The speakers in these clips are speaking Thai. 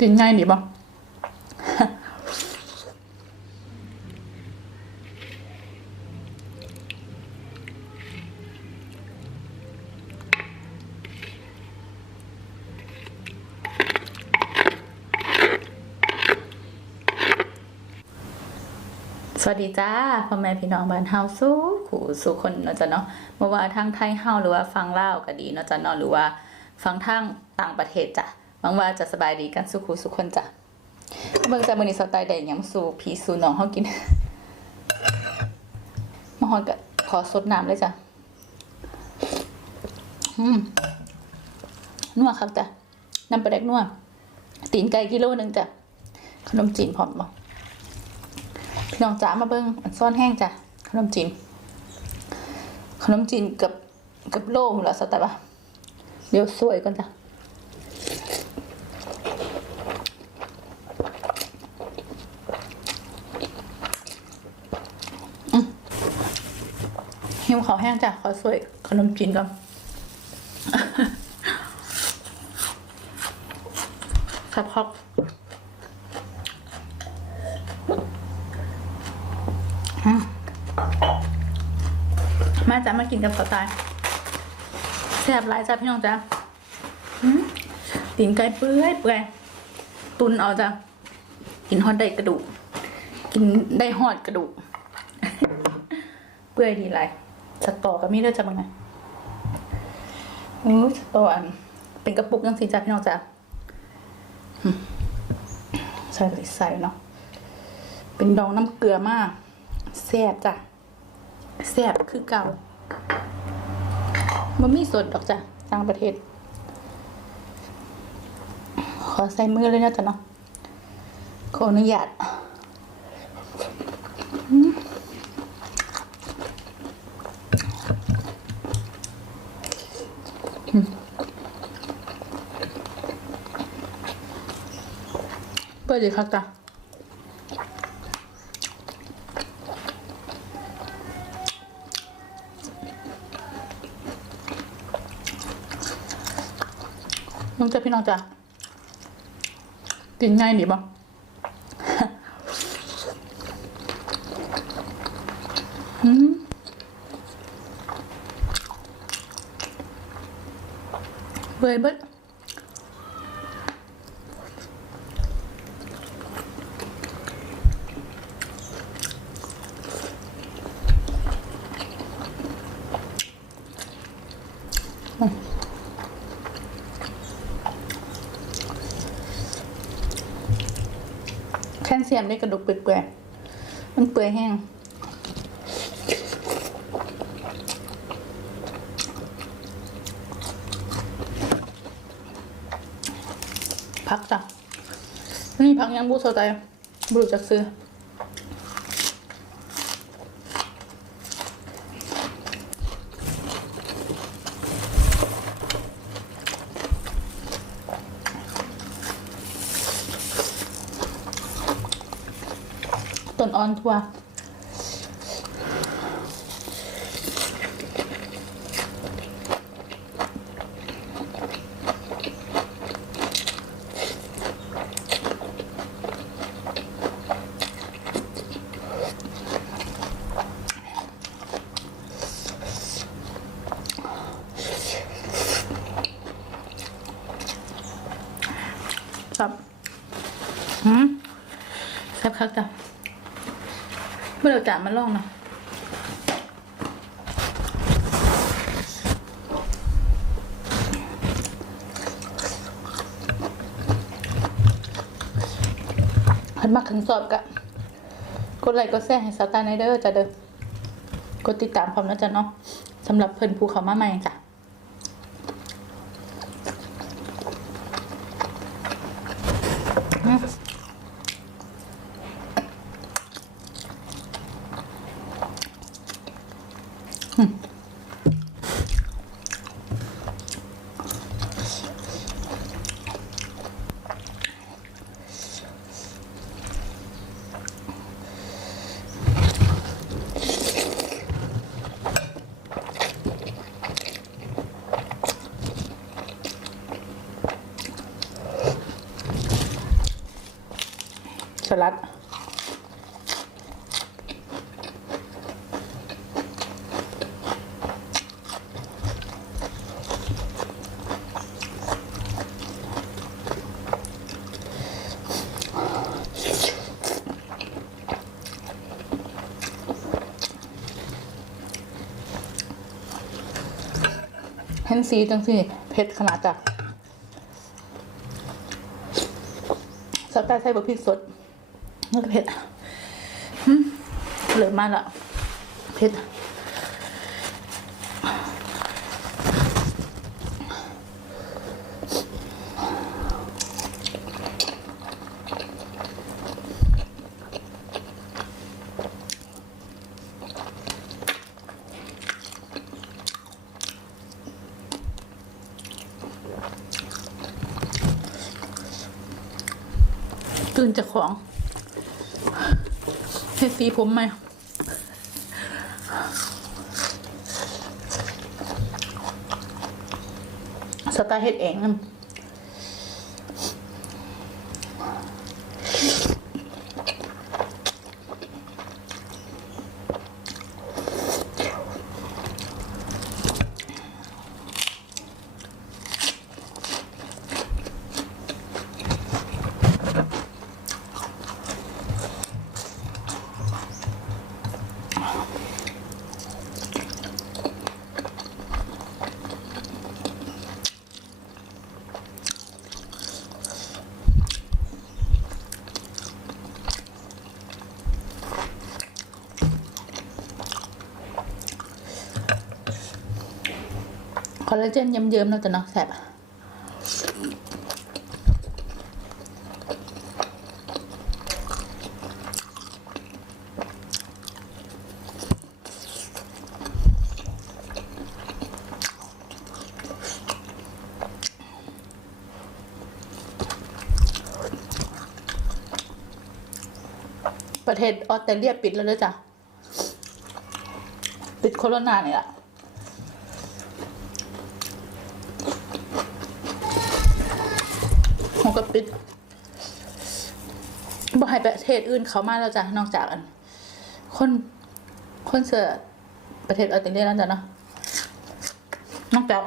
กินง่ายดีบ่สวัสดีจ้าพ่อแม่พี่น้องบ้านเฮาสู้ขู่สู่คนเนาะจ้ะเนาะบ่ว่าทางไทยเฮาหรือว่าฟังลาวก็ดีเนาะจ้ะเนาะหรือว่าฟังทางต่างประเทศจ้ะ หวังว่าจะสบายดีกันสุขุสุขคนจ้ะเบิ่งจ้ะมื้อนี้สไตล์ได้หยังสู่พี่สู่น้องเฮากินมาฮอนก็ขอสดน้ำเลยจ้ะอืมนัวครับจ้ะน้ำปลาแดกนัวตีนไก่กิโลหนึงจ้ะขนมจีนพร้อมบ่พี่น้องจ๋ามาเบิ้งอันซ่อนแห้งจ้ะขนมจีน ขนมจีนกับกับโล่หมดแล้วสแต่ว่าเดี๋ยวสวยก่อนจ้ะ วขาวแห้งจ้ะขอสวยขนมจีนก่อนครับครับมาจ้ะมากินกับสไตล์แซ่บหลายจ้ะพี่น้องจ้ะอืมตีนไก่เปื่อยเปื่อยตุนเอาจ้ะกินฮอดได้กระดูก กินได้ฮอดกระดูก เปื่อยดีไร สตอก็มีด้วยจ้ะบางไงอู้สตออัน เป็นกระปุกยังสิจ้ะพี่น้องจ้ะใส่ใส่เนาะเป็นดองน้ำเกลือมากแซ่บจ้ะแซ่บคือเก่ามันมีสดดอกจ้ะต่างประเทศ ขอใส่มือเลยนะจ๊ะเนาะขออนุญาต เปิดดีครับจ้ะน้องจ้าพี่น้องจ้ากินง่ายดีบ่อืมเบื่อเบิด ได้กระดูกเปื่อยๆมันเปื่อยแห้งพักจ้ะนี่พักยังบูโซใจบูชจักซื้อ ออนทั่วครับหืมแซ่บคักจ้ะือเราจ่ามาลองเนาะขันมักขังสอบกะกดไลค์กดแชร์ให้สตาร์ไนเดอร์จ้ะเด้อกดติดตามพร้อมแล้วจ้ะเนาะสำหรับเพิ่นภูเขามาใหม่จ้ะอืม อ ส ลัด เห็นสีจังสิเผ็ดขนาดจ้ะสักแต่ใส่บะพริกสด นก็เผ็ดเหลือมากละเผ็ดตื่นจากของ ให้สีผมไหมสไตล์เฮ็ดเองนั่น คอลลาเจนเยิ้มๆแล้วจะเนาะแสบประเทศออสเตรเลียปิดแล้วด้วยจ้ะปิดโคโรนาเนี่ยแหละ หัวกะปิดบ่ให้ประเทศอื่นเขามาแล้วจ้ะนอกจากอัน คนคนเสือประเทศออสเตรเลียนั่นจ้ะเนาะนอกจาก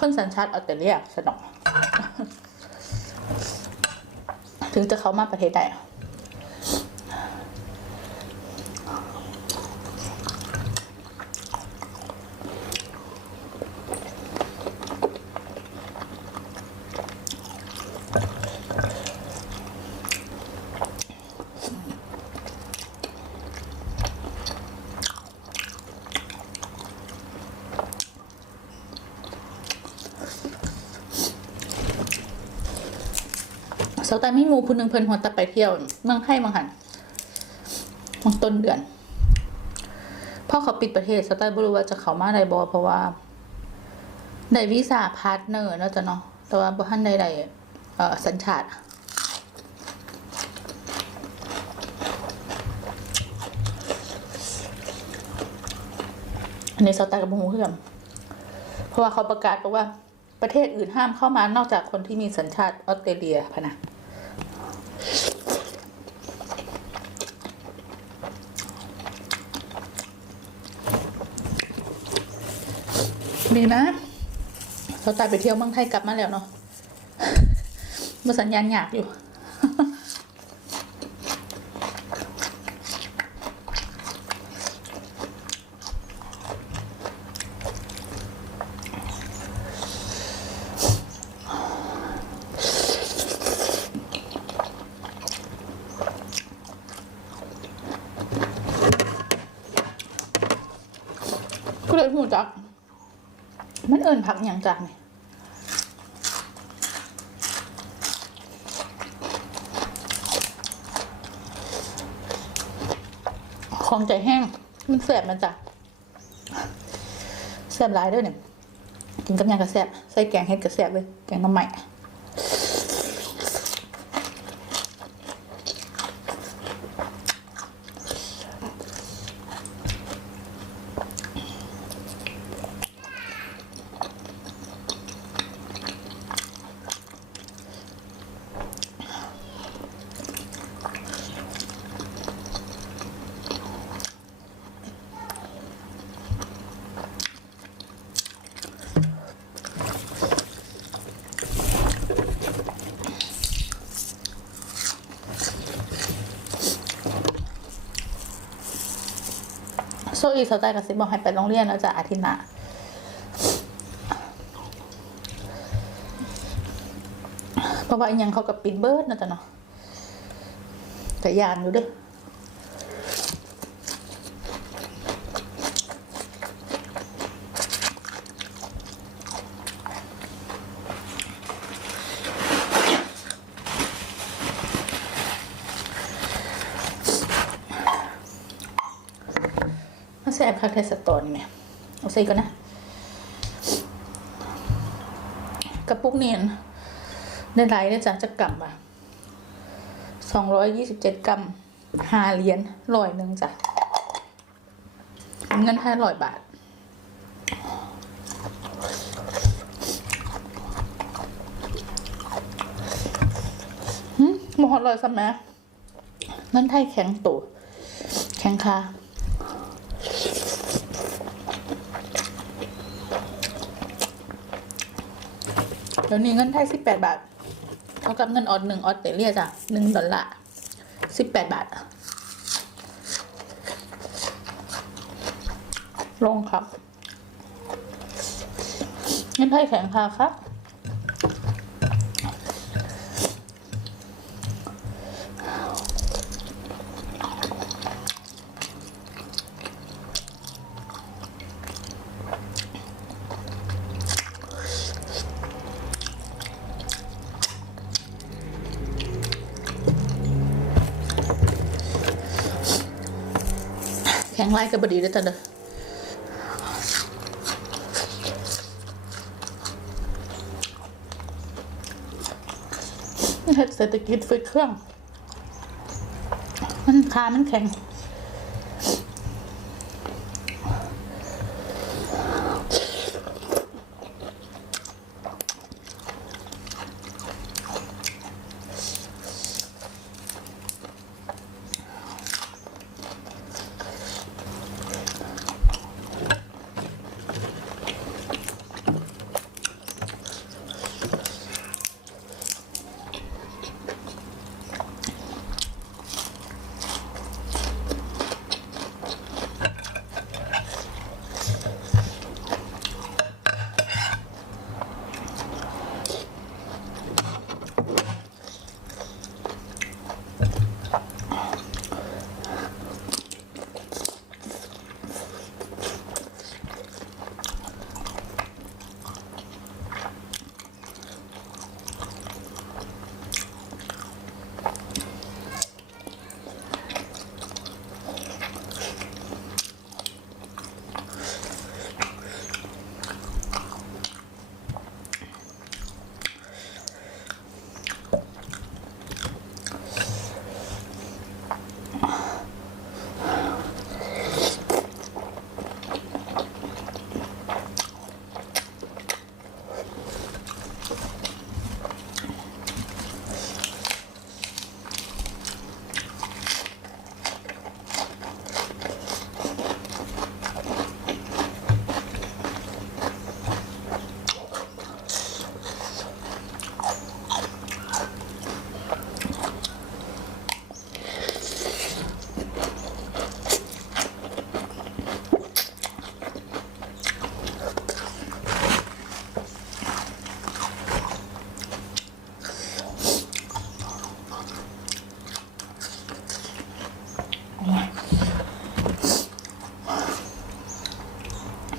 คนสัญชาติออสเตรเลียสนองถึงจะเขามาประเทศได้ สาตาไม่มูผู้หนึ่งเพิ่นหัวตะไปเที่ยวเมืองไทยบางหันบางต้นเดือนพราะเขาปิดประเทศสไตล์บรู้ว่าจะเขามาได้บอเพราะว่าได้วีซ่าพาร์ทเนอร์เนาะจ้ะเนาะแต่ว่าบ่ทันได้ได้เอ่อสัญชาติอันนี้สไตล์กับหูเพื่อนเพราะว่าเขาประกาศบอกว่าประเทศอื่นห้ามเข้ามานอกจากคนที่มีสัญชาติออสเตรเลียพะนะ ดีนะเราตายไปเที่ยวเมืองไทยกลับมาแล้วเนาะมาสัญญาณหยาบอยู่ ก็เลยหูจัก มันเอิญผักอย่างจากนี่ของใจแห้ง มันแสบมันจ้ะแสบหลายด้วยเนี่ยกินกับยังกระแสบใส่แกงเห็ดกระแสบเลย แกงน้ำใหม่ โซอีสไตล์กับซิบบอกให้ไปโรงเรียนแล้วจะอาทิตย์หน้าเพราะว่าอีหยังเขากับปิดเบิร์ดนะจ๊ะเนาะแต่ยานอยู่ด้วย ซ่บคักเทสตอนเนี่ยเอาใส่ก่อนนะ กระปุกเนียนได้หลายได้จากจะกรัมอะสองร้อยยี่สิบเจ็ดกรัมห้าเหรียญร้อยหนึ่งจ้ะเงินห้าร้อยบาทหืมมหอดลอยซ้ำไหมเงินไทยแข็งตัวแข็งคา ดี๋ยวนี้เงินไทยสิบแปดบาท เท่ากับเงินออดหนึ่งออสเตรเลียจ้ะหนึ่งดอลลาร์สิบแปดบาท ลงครับเงินไทยแข็งค่ะครับ งไล่กันบดีด้วยจ้ะเด้อเศรษฐกิจฝึกเครื่อง มันขามันแข็ง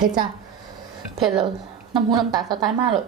เผ็ดจ้ะเผ็ดแล้วน้ำหูน้ำตาสไตล์มากเลย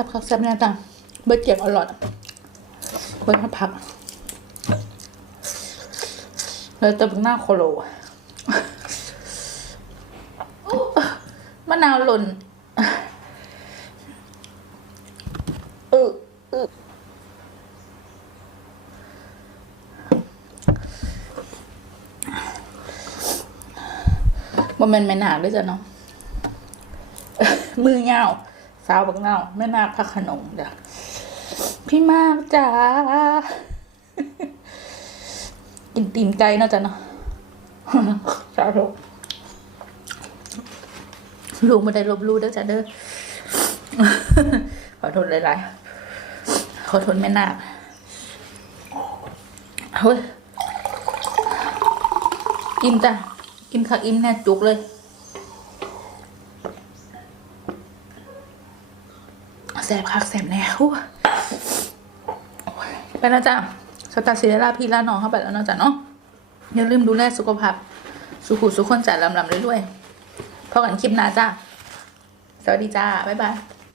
ซ่บครับแซ่บแน่จังเบิร์เก็บอร่อยเบิร์ดผักเลยเติมหน้าโคโลมะนาวหล่นเออเออบ่แมันไม่หนาด้วยจ้ะเนาะมือเงา สาวบักเงาแม่นาคพระขนงเด้อพี่มากจ้ากินตีนไก่นะจ้ะเนาะสาธุลูกไม่ได้ลบลู่เด้อจ้ะเด้อขอโทษหลายๆขอโทษแม่นาคเฮ้ยอิ่มจ้ะอิ่มคักอิ่มแน่จุกเลย สบคักแสบแนวไปแล้วจ้ะสตาร์ซีเรล่าพี่ล่าน้องเข้าไปแล้วเนาะจ้ะเนาะอย่าลืมดูแลสุขภาพ สุขุสุขคนจัดลำลำเรื่อยๆพอกันคลิปหน้าจ้าสวัสดีจ้า บ๊ายบาย